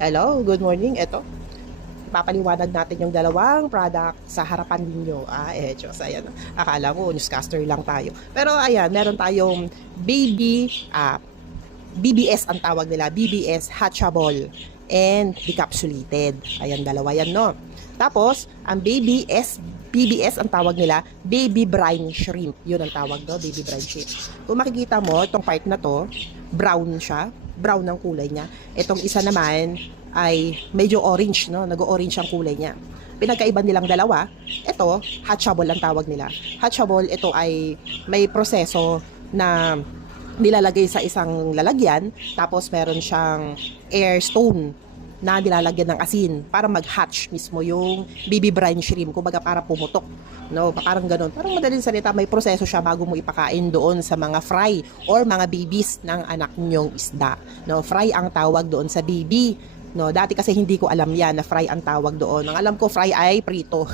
Hello, good morning. Ito, ipapaliwanag natin yung dalawang product sa harapan ninyo. Diyos, ayan. Akala mo, newscaster lang tayo. Pero ayan, meron tayong baby, BBS ang tawag nila. BBS hatchable and decapsulated. Ayan, dalawa yan, no? Tapos, ang BBS ang tawag nila, baby brine shrimp. Yun ang tawag, no? Baby brine shrimp. Kung makikita mo, itong part na to, brown siya. Brown ang kulay niya. Itong isa naman ay medyo orange, no? Nag-orange ang kulay niya. Pinagkaiba nilang dalawa, ito, hatchable ang tawag nila. Hatchable, ito ay may proseso na nilalagay sa isang lalagyan, tapos meron siyang air stone na nilalagyan ng asin para mag-hatch mismo yung baby brine shrimp, kumbaga para pumutok, no? Parang ganun, parang madaling salita, may proseso siya bago mo ipakain doon sa mga fry or mga babies ng anak nyong isda, no? Fry ang tawag doon sa baby, no? Dati kasi hindi ko alam yan na fry ang tawag doon. Ang alam ko, fry ay prito.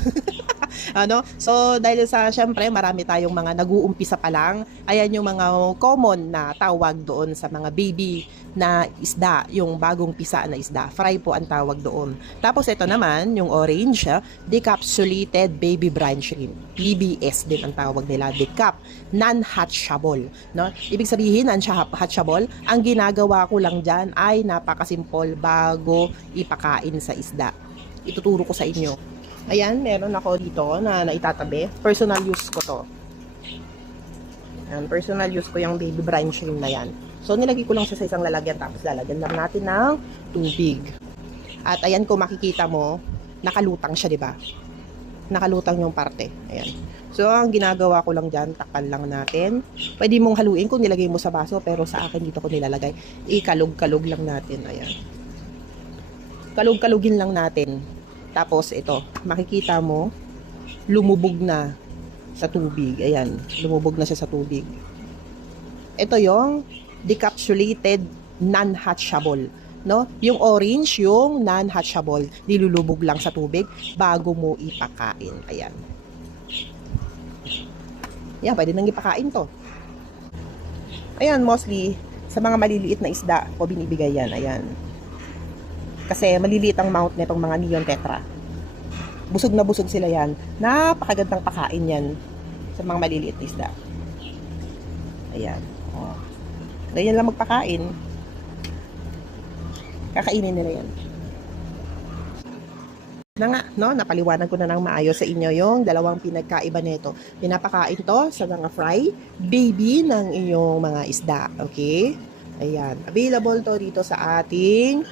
Ano? So, dahil sa, syempre, marami tayong mga nag-uumpisa pa lang, ayan yung mga common na tawag doon sa mga baby na isda, yung bagong pisa na isda. Fry po ang tawag doon. Tapos, ito naman, yung orange, decapsulated baby brine shrimp. BBS din ang tawag nila. Decap, non-hatchable. No? Ibig sabihin, non-hatchable, ang ginagawa ko lang dyan ay napakasimple bago ipakain sa isda. Ituturo ko sa inyo. Ayan, meron ako dito na naitatabi. Personal use ko to. Ayan, personal use ko yung baby brine shrimp na yan. So, nilagay ko lang siya sa isang lalagyan, tapos lalagyan lang natin ng tubig. At ayan, kung makikita mo, nakalutang siya, di ba? Nakalutang yung parte. Ayan. So, ang ginagawa ko lang dyan, takpan lang natin. Pwede mong haluin kung nilagay mo sa baso, pero sa akin dito ko nilalagay. Ikalog-kalog lang natin. Ayan. Kalog-kalugin lang natin. Tapos ito, makikita mo, lumubog na sa tubig. Ayan, lumubog na siya sa tubig. Ito yung decapsulated non-hatchable. No? Yung orange, yung non-hatchable, nilulubog lang sa tubig bago mo ipakain. Ayan. Yan, pwede nang ipakain to. Ayan, mostly, sa mga maliliit na isda ko binibigay yan. Ayan. Kasi maliliit ang mount nitong mga neon tetra. Busog na busog sila yan. Napakagandang pakain yan sa mga maliliit na isda. Ayan. Oh. Ganyan lang magpakain. Kakainin nila yan. Na nga, no? Napaliwanag ko na ng maayos sa inyo yung dalawang pinagkaiba nito. Pinapakain to sa mga fry, baby ng inyong mga isda. Okay? Ayan. Available to dito sa ating